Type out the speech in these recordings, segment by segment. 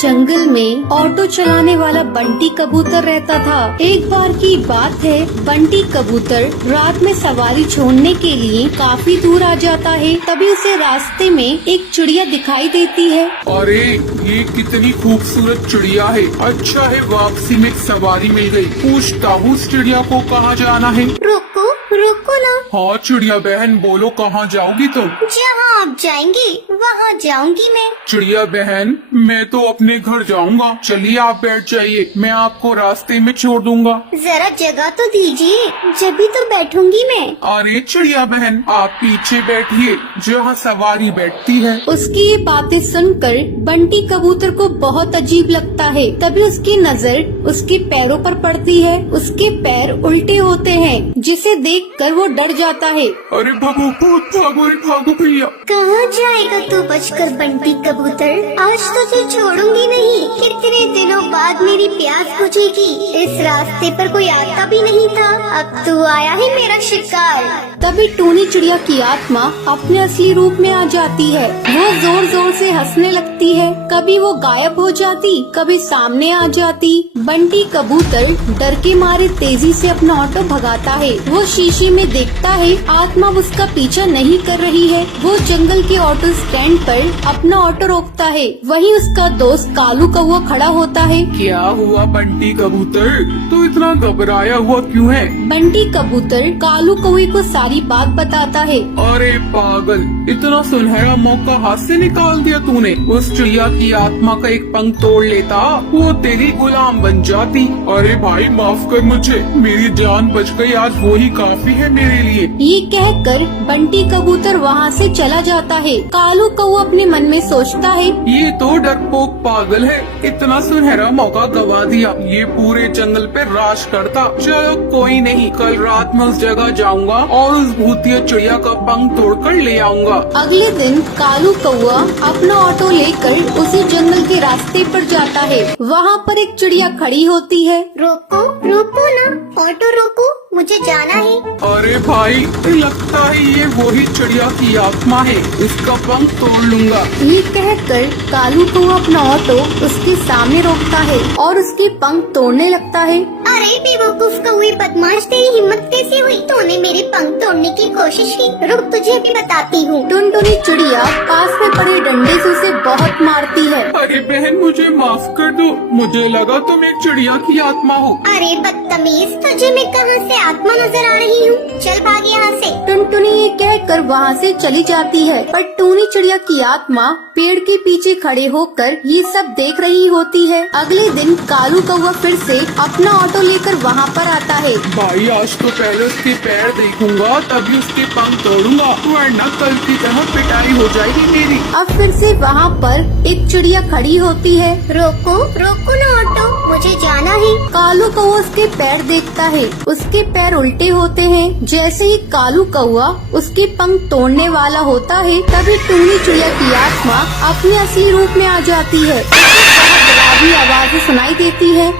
जंगल में ऑटो चलाने वाला बंटी कबूतर रहता था। एक बार की बात है, बंटी कबूतर रात में सवारी छोड़ने के लिए काफी दूर आ जाता है। तभी उसे रास्ते में एक चिड़िया दिखाई देती है। अरे ये कितनी खूबसूरत चिड़िया है। अच्छा है वापसी में सवारी मिल गई। पूछता हूँ इस चिड़िया को कहाँ जाना है। रुको रुको ना। हाँ चिड़िया बहन बोलो कहाँ जाओगी तुम? जहाँ आप जाएंगे वहाँ जाऊंगी मैं। चिड़िया बहन मैं तो अपने घर जाऊंगा। चलिए आप बैठ जाइए, मैं आपको रास्ते में छोड़ दूंगा। जरा जगह तो दीजिए, जब भी तो बैठूंगी मैं। अरे चिड़िया बहन आप पीछे बैठिए जहाँ सवारी बैठती है। उसकी ये बातें सुनकर बंटी कबूतर को बहुत अजीब लगता है। तभी उसकी नजर उसके पैरों पर पड़ती है। उसके पैर उल्टे होते हैं, जिसे देखकर वो डर जाता है। अरे भागो भागो रे भागो भैया। कहाँ जाएगा तू बचकर बंटी कबूतर? आज तुझे छोड़ूंगी नहीं। कितने दिनों बाद मेरी प्यास बुझेगी। इस रास्ते पर कोई आता भी नहीं था, अब तू आया है मेरा शिकार। तभी टूनी चिड़िया की आत्मा अपने असली रूप में आ जाती है। वो जोर जोर से हंसने लगती है। कभी वो गायब हो जाती, कभी सामने आ जाती। बंटी कबूतर डर के मारे तेजी से अपना ऑटो भगाता है। वो शीशे में देखता है आत्मा उसका पीछा नहीं कर रही है। वो जंगल के ऑटो स्टैंड पर अपना ऑटो रोकता है। वहीं उसका दोस्त कालू कौवा खड़ा होता है। क्या हुआ बंटी कबूतर, तू इतना घबराया हुआ क्यों है? बंटी कबूतर कालू कौवे को सारी बात बताता है। अरे पागल, इतना सुनहरा मौका हाथ से निकाल दिया तूने। उस चिड़िया की आत्मा का एक पंख तोड़ लेता, वो तेरी गुलाम बन जाती। अरे भाई माफ कर मुझे, मेरी जान बच गई, आज वो ही काफी है मेरे लिए। ये कहकर बंटी कबूतर वहाँ से चला जाता है। कालू कौवा अपने मन में सोचता है, ये तो डरपोक पागल है, इतना सुनहरा मौका गवा दिया। ये पूरे जंगल पे राज करता। चलो कोई नहीं, कल रात में उस जगह जाऊंगा और उस भूतिया चिड़िया का पंख तोड़कर ले आऊंगा। अगले दिन कालू कौवा अपना ऑटो लेकर उसी जंगल के रास्ते पर जाता है। वहाँ पर एक चिड़िया खड़ी होती है। रोको रोको ना, ऑटो रोको, मुझे जाना है। अरे भाई लगता है ये वही चिड़िया की आत्मा है, इसका पंख तोड़ लूंगा। ये कहकर कालू कौवा अपना ऑटो उसके सामने रोकता है और उसके पंख तोड़ने लगता है। अरे बेवकूफ कौवे बदमाश, तेरी हिम्मत कैसे हुई? तूने मेरे पंख तोड़ने की कोशिश की। रुक, तुझे भी बताती हूँ। टुनटुनी चिड़िया पास में पड़े डंडे से उसे बहुत मारती है। अरे बहन मुझे माफ कर दो, मुझे लगा तुम एक चिड़िया की आत्मा हो। अरे बदतमीज, तुझे मैं कहाँ से आत्मा नजर आ रही हूँ? चल भाग यहाँ से। टुनटुनी ये कहकर वहाँ से चली जाती है, पर टूनी चिड़िया की आत्मा पेड़ के पीछे खड़े होकर ये सब देख रही होती है। अगले दिन कालू कौवा फिर से अपना ऑटो लेकर वहाँ पर आता है। भाई आज तो पहले उसके पैर देखूंगा तभी उसके पंख तोड़ूंगा, वरना कल की तरह पिटाई हो जाएगी मेरी। अब फिर से वहाँ पर एक चिड़िया खड़ी होती है। रोको रोको ना ऑटो, मुझे जाना है। कालू कौवा उसके पैर देखता है, उसके पैर उल्टे होते हैं। जैसे ही कालू कौवा उसके पंख तोड़ने वाला होता है, तभी टूनी चिड़िया की आत्मा अपने असली रूप में आ जाती है। डरावनी आवाज़ें सुनाई देती है।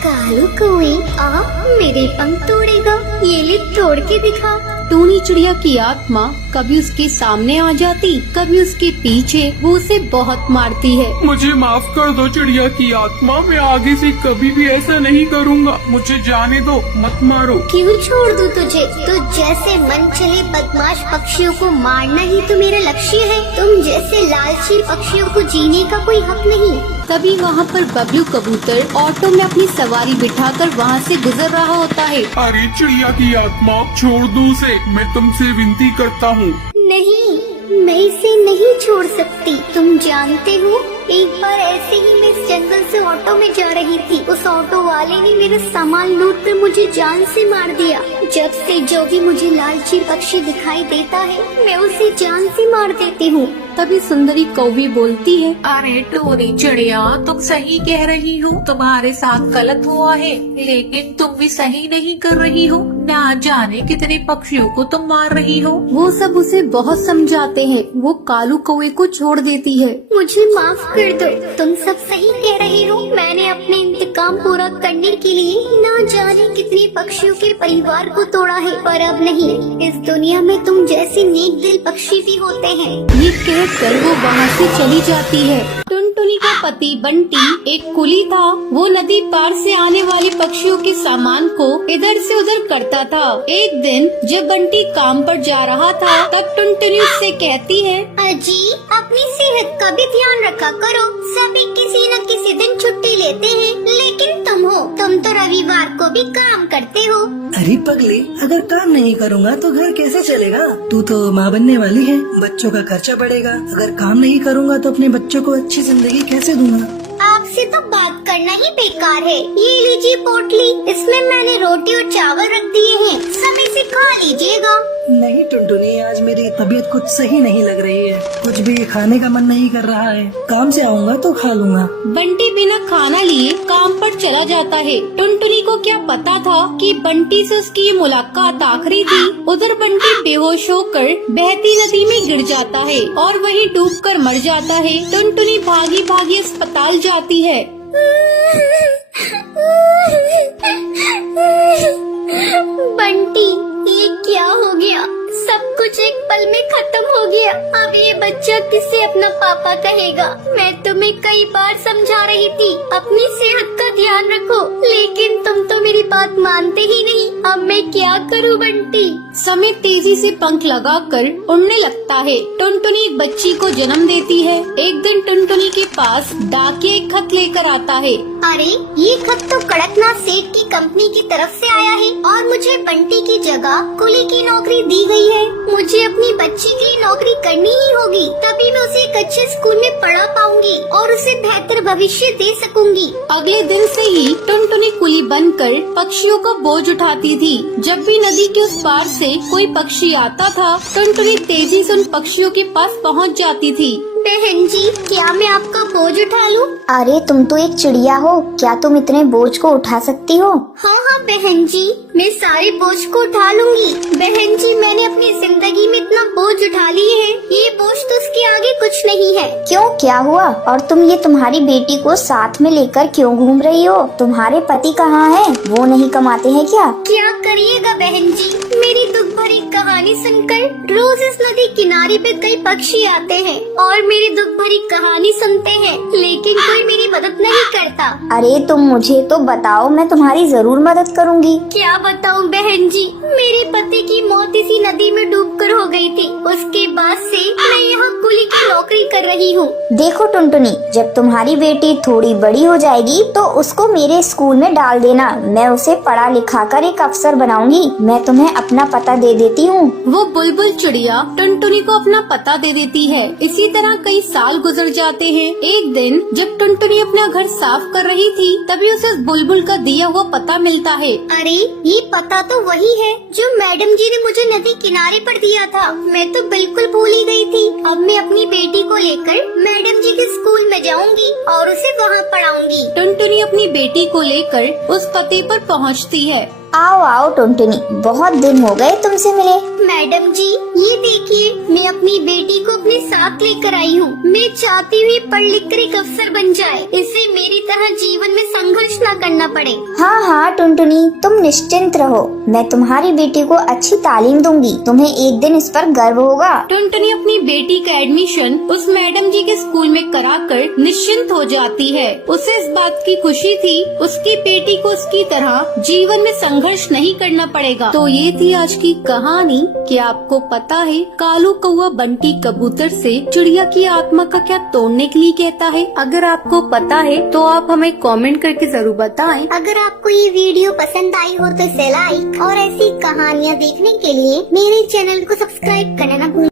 कालू कौवे आ मेरे पंख तोड़ेगा, ये ले तोड़ के दिखा। टूनी चिड़िया की आत्मा कभी उसके सामने आ जाती, कभी उसके पीछे। वो उसे बहुत मारती है। मुझे माफ कर दो चिड़िया की आत्मा, मैं आगे से कभी भी ऐसा नहीं करूँगा। मुझे जाने दो, मत मारो। क्यों छोड़ दूं तुझे? तो जैसे मन चले बदमाश पक्षियों को मारना ही तो मेरा लक्ष्य है। तुम जैसे लालची पक्षियों को जीने का कोई हक नहीं। तभी वहाँ पर बबलू कबूतर ऑटो में अपनी सवारी बिठाकर वहाँ से गुजर रहा होता है। अरे चिड़िया की आत्मा छोड़ दो उसे, मैं तुमसे विनती करता हूँ। नहीं, मैं इसे नहीं छोड़ सकती। तुम जानते हो, एक बार ऐसे ही मैं इस जंगल से ऑटो में जा रही थी। उस ऑटो वाले ने मेरा सामान लूट कर मुझे जान से मार दिया। जब से जो भी मुझे लालची पक्षी दिखाई देता है, मैं उसे जान से मार देती हूँ। तभी सुंदरी कौवी बोलती है, अरे टूनी चिड़िया तुम सही कह रही हो, तुम्हारे साथ गलत हुआ है, लेकिन तुम भी सही नहीं कर रही हो। ना जाने कितने पक्षियों को तुम मार रही हो। वो सब उसे बहुत समझाते हैं। वो कालू कौवे को छोड़ देती है। मुझे माफ कर दो, तुम सब सही कह रही हो। मैंने अपने इंतकाम पूरा करने के लिए ना जाने कितने पक्षियों के परिवार को तोड़ा है, पर अब नहीं। इस दुनिया में तुम जैसे नेक दिल पक्षी भी होते हैं। ये कहकर वो वहाँ से चली जाती है। टुनटुनी का पति बंटी एक कुली था। वो नदी पार से आने वाले पक्षियों के सामान को इधर से उधर करता था। एक दिन जब बंटी काम पर जा रहा था, तब टुनटुनी उससे कहती है, अजी, अपनी सेहत का भी ध्यान रखा करो। सभी किसी न किसी दिन छुट्टी लेते हैं, लेकिन तुम तो रविवार को भी काम करते हो। अरे पगली, अगर काम नहीं करूँगा तो घर कैसे चलेगा? तू तो माँ बनने वाली है, बच्चों का खर्चा बढ़ेगा। अगर काम नहीं करूँगा तो अपने बच्चों को अच्छी जिंदगी कैसे दूंगा? आपसे तो बात करना ही बेकार है। ये लीजिए पोटली, इसमें मैंने रोटी और चावल रख दिए हैं, समय से खा लीजिएगा। नहीं टुनटुनी, आज मेरी तबीयत कुछ सही नहीं लग रही है। कुछ भी खाने का मन नहीं कर रहा है। काम से आऊँगा तो खा लूँगा। बंटी बिना खाना लिए काम पर चला जाता है। टुनटुनी को क्या पता था कि बंटी से उसकी ये मुलाकात आखिरी थी। उधर बंटी बेहोश होकर बहती नदी में गिर जाता है और वहीं डूबकर मर जाता है। टुनटुनी भागी भागी अस्पताल जाती है। बंटी, ये क्या हो गया? सब कुछ एक पल में खत्म हो गया। अब ये बच्चा किसे अपना पापा कहेगा? मैं तुम्हें कई बार समझा रही थी, अपनी सेहत का ध्यान रखो, लेकिन तुम तो मेरी बात मानते ही नहीं। अब मैं क्या करूं बंटी? समय तेजी से पंख लगाकर उड़ने लगता है। टुनटुनी एक बच्ची को जन्म देती है। एक दिन टुनटुनी के पास डाकिया एक खत लेकर आता है। अरे, ये खत तो कड़कनाथ सेठ की कंपनी की तरफ से आया है और मुझे बंटी की जगह कुली की नौकरी दी गई है। मुझे अपनी बच्ची की नौकरी करनी ही होगी, तभी मैं उसे एक अच्छे स्कूल में पढ़ा पाऊंगी और उसे बेहतर भविष्य दे सकूंगी। अगले दिन से ही टुनटुनी कुली बनकर पक्षियों का बोझ उठाती थी। जब भी नदी के उस पार से कोई पक्षी आता था, टुनटुनी तेजी से उन पक्षियों के पास पहुंच जाती थी। बहन जी, क्या मैं आपका बोझ उठा लूं? अरे, तुम तो एक चिड़िया हो, क्या तुम इतने बोझ को उठा सकती हो? हाँ हाँ बहन जी, मैं सारे बोझ को उठा लूंगी। बहन जी, मैंने अपनी जिंदगी में इतना बोझ उठा लिए है, ये बोझ तो उसके आगे कुछ नहीं है। क्यों, क्या हुआ? और तुम ये तुम्हारी बेटी को साथ में लेकर क्यों घूम रही हो? तुम्हारे पति कहाँ हैं? वो नहीं कमाते हैं क्या? क्या करिएगा बहन जी, मेरी दुख भरी कहानी सुनकर रोज इस नदी किनारे पे कई पक्षी आते हैं और मेरी दुख भरी कहानी सुनते हैं, लेकिन कोई मेरी मदद नहीं करता। अरे तुम मुझे तो बताओ, मैं तुम्हारी जरूर मदद करूंगी। क्या बताऊं बहन जी, मेरे पति की मौत इसी नदी में डूबकर हो गई थी। उसके बाद से मैं यहाँ कुली की नौकरी कर रही हूँ। देखो टुनटुनी, जब तुम्हारी बेटी थोड़ी बड़ी हो जाएगी तो उसको मेरे स्कूल में डाल देना। मैं उसे पढ़ा लिखा कर एक अफसर बनाऊंगी। मैं तुम्हें अपना पता दे देती हूँ। वो बुलबुल चिड़िया टुनटुनी को अपना पता दे देती है। इसी तरह कई साल गुजर जाते हैं। एक दिन जब टुनटुनी अपना घर साफ कर रही थी, तभी उसे उस बुलबुल का दिया हुआ पता मिलता है। अरे, ये पता तो वही है जो मैडम जी ने मुझे नदी किनारे पर दिया था। मैं तो बिल्कुल भूल ही गई थी। अब मैं अपनी बेटी को लेकर मैडम जी के स्कूल में जाऊंगी और उसे वहाँ पढ़ाऊंगी। टुनटुनी अपनी बेटी को लेकर उस पते पर पहुँचती है। आओ आओ टुनटुनी, बहुत दिन हो गए तुमसे मिले। मैडम जी, ये देखिए, मैं अपनी बेटी को अपने साथ लेकर आई हूँ। मैं चाहती हुई पढ़ लिख कर एक अफसर बन जाए, इसे मेरी तरह जीवन में संघर्ष न करना पड़े। हाँ हाँ टुनटुनी, तुम निश्चिंत रहो, मैं तुम्हारी बेटी को अच्छी तालीम दूंगी। तुम्हें एक दिन इस पर गर्व होगा। टुनटुनी अपनी बेटी का एडमिशन उस मैडम जी के स्कूल में कराकर निश्चिंत हो जाती है। उसे इस बात की खुशी थी, उसकी बेटी को उसकी तरह जीवन में संघर्ष नहीं करना पड़ेगा। तो ये थी आज की कहानी। क्या आपको पता है कालू कौवा बंटी कबूतर से चिड़िया की आत्मा का क्या तोड़ने के लिए कहता है? अगर आपको पता है तो आप हमें कमेंट करके जरूर बताएं। अगर आपको ये वीडियो पसंद आई हो तो इसे लाइक और ऐसी कहानियाँ देखने के लिए मेरे चैनल को सब्सक्राइब करना न भूलें।